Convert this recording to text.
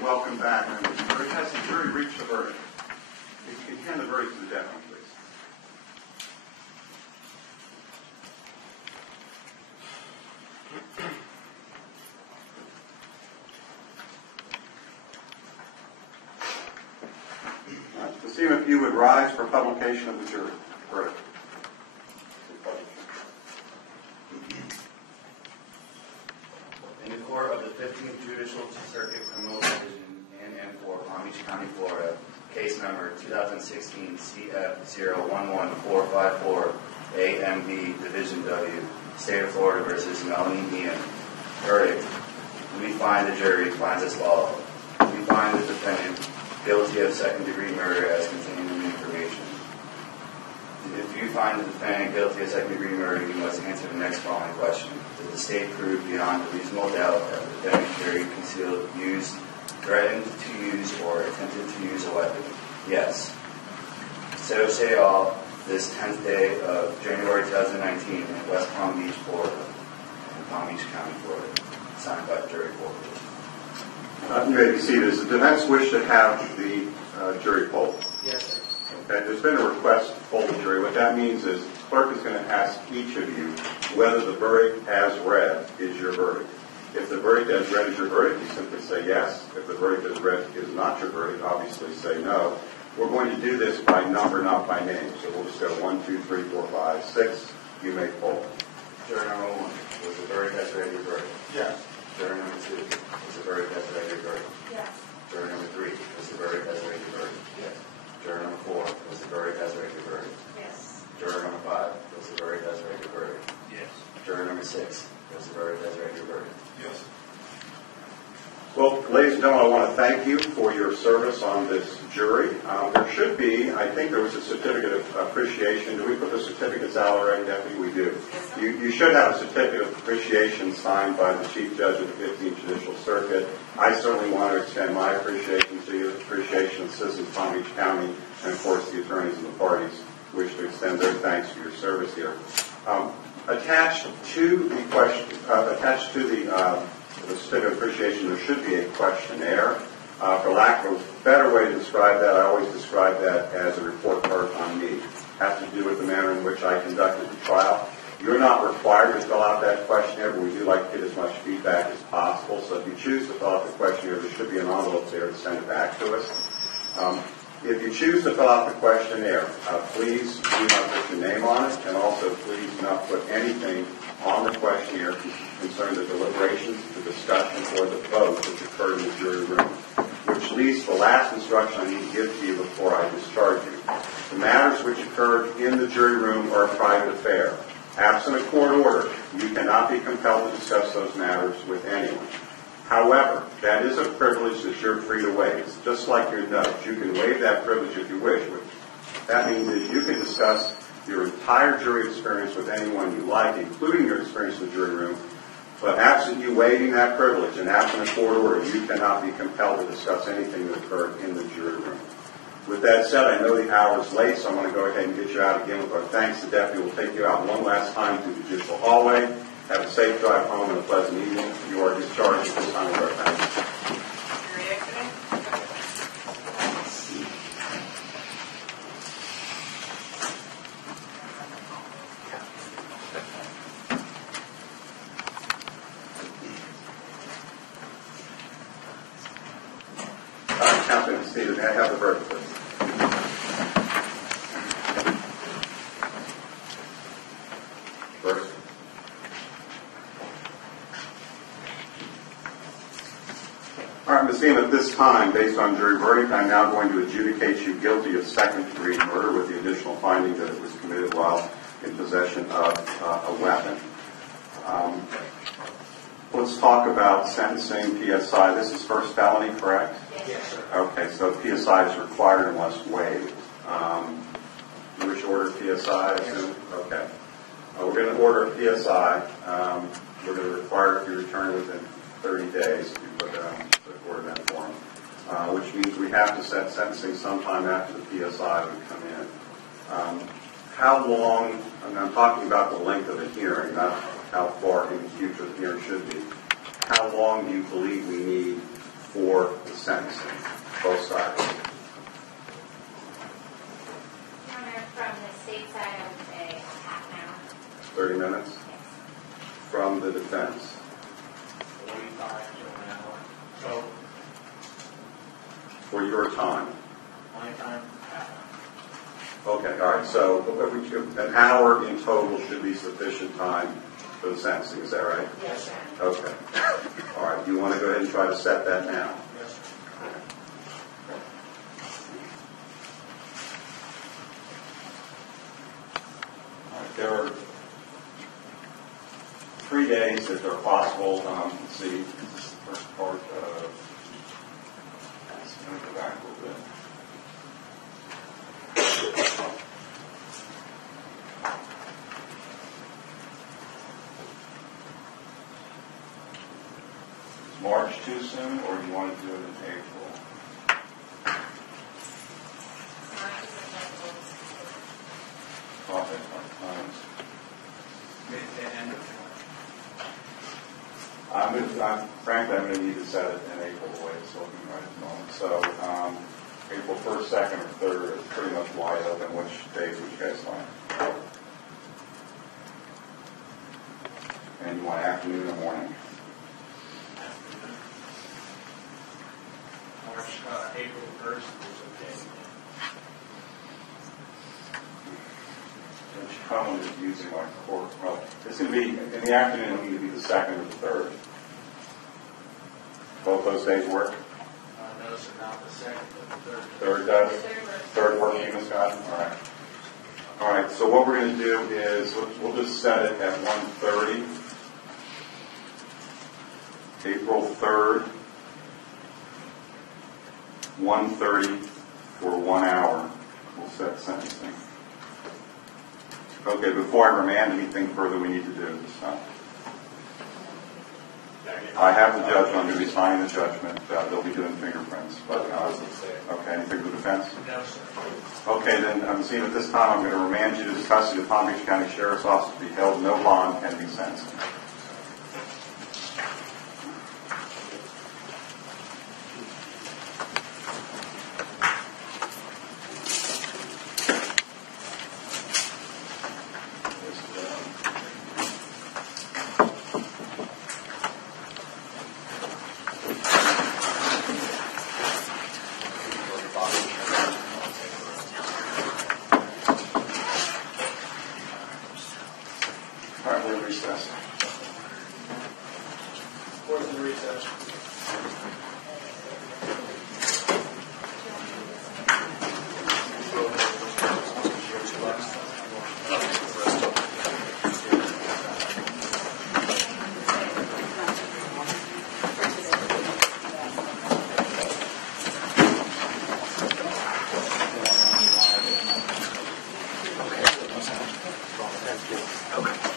seated, welcome back. Has the jury reached a verdict? If you can hand the verdict to the deputy, please. Let's see if you would rise for publication of the jury verdict. In the court of the 15th Judicial Circuit Criminal Division in and for Palm Beach County, Florida, case number 2016 CF011454 AMB Division W, State of Florida versus Melanie Eam. Verdict. We find the jury finds as follows. We find the defendant guilty of second-degree murder as contained in the information. If you find the defendant guilty of second-degree murder, you must answer the next following question. Did the state prove beyond a reasonable doubt that the defendant carried, concealed, used, threatened to use, or attempted to use a weapon? Yes. So say all, this 10th day of January 2019 in West Palm Beach, Florida, in Palm Beach County, Florida, signed by the jury board. You may be seated. Does the defense wish to have the jury polled? Yes, sir. Okay, there's been a request to poll the jury. What that means is the clerk is going to ask each of you whether the verdict as read is your verdict. If the verdict as read is your verdict, you simply say yes. If the verdict as read is not your verdict, obviously say no. We're going to do this by number, not by name. So we'll just go 1, 2, 3, 4, 5, 6. You may poll. Juror number 1, was the verdict as read your verdict? Yes. Juror number 2, was the verdict as read your verdict? Yes. Juror number 3, was the verdict as read your verdict? Yes. Juror number 4, was the verdict as read your verdict? Yes. Juror number 5, was the verdict as read your verdict? Yes. Juror number 6, was the verdict as read your verdict? Yes. Well, ladies and gentlemen, I want to thank you for your service on this jury. There should be, I think there was a certificate of appreciation. Do we put the certificates out already, Deputy? We do. You should have a certificate of appreciation signed by the Chief Judge of the 15th Judicial Circuit. I certainly want to extend my appreciation to you, appreciation of citizens of Palm Beach County, and of course the attorneys and the parties wish to extend their thanks for your service here. Attached to the question, the certificate of appreciation, there should be a questionnaire. For lack of a better way to describe that, I always describe that as a report card on me. It has to do with the manner in which I conducted the trial. You're not required to fill out that questionnaire, but we do like to get as much feedback as possible. So if you choose to fill out the questionnaire, there should be an envelope there to send it back to us. If you choose to fill out the questionnaire, please do not put your name on it, and also please do not put anything on the questionnaire concerning the deliberations, the discussion, or the vote which occurred in the jury room, which leads to the last instruction I need to give to you before I discharge you. The matters which occurred in the jury room are a private affair. Absent a court order, you cannot be compelled to discuss those matters with anyone. However, that is a privilege that you're free to waive. It's just like your notes. You can waive that privilege if you wish. What that means is you can discuss your entire jury experience with anyone you like, including your experience in the jury room. But absent you waiving that privilege and absent a court order, you cannot be compelled to discuss anything that occurred in the jury room. With that said, I know the hour is late, so I'm going to go ahead and get you out again with our thanks. The deputy will take you out one last time through the judicial hallway. Have a safe drive home and a pleasant evening. You are discharged at this time with our thanks. Captain Stephen, may I have the verdict, please? First. All right, Ms. Eam, at this time, based on jury verdict, I'm now going to adjudicate you guilty of second-degree murder with the additional finding that it was committed while in possession of a weapon. Let's talk about sentencing, PSI. This is first felony, correct? Yes, sir. Okay, so PSI is required unless waived. You wish to order PSI, I assume? Okay. We're going to order a PSI. We're going to require it to be returned within 30 days if you put order that form, which means we have to set sentencing sometime after the PSI would come in. How long, and I'm talking about the length of the hearing, not how far in the future the hearing should be. How long do you believe we need for the sentencing, both sides. Your Honor, from the state side, I would say half an hour. 30 minutes. From the defense. 45 to an hour. So, For your time. my time, half Okay, all right, so an hour in total should be sufficient time for the sentencing, is that right? Yes, sir. Okay. All right, you want to go ahead and try to set that now? hour. Yes, sir. All right, there are 3 days that are possible. Let's see, this is the first part of, let me go back a little bit. Is March too soon, or do you want to do it in April? March is acceptable. Okay, fine. Mid to end of Frankly, I'm going to need to set it in April the way it's looking right at the moment. So April 1st, 2nd, or 3rd is pretty much wide open. Which days would you guys like? And you want afternoon or morning? March, April 1st is okay. Which column is using like core? Well, it's going to be, in the afternoon, it'll either be the 2nd or the 3rd. Both those days work? No, sir, not the second, but the third. 3rd does? Third Third work for you, Ms. Godden? All right. All right, so what we're going to do is we'll just set it at 1:30. April 3rd, 1:30 for 1 hour. We'll set sentencing. Okay, before I remand, anything further we need to do at this time? I have the judgment. I'm going to be signing the judgment. They'll be doing fingerprints. But okay, anything for the defense? No, sir. Okay, then I'm seeing at this time I'm going to remand you to the custody of Palm Beach County Sheriff's Office to be held no bond pending sentencing. All right, we'll recess. Where's the recess? Okay.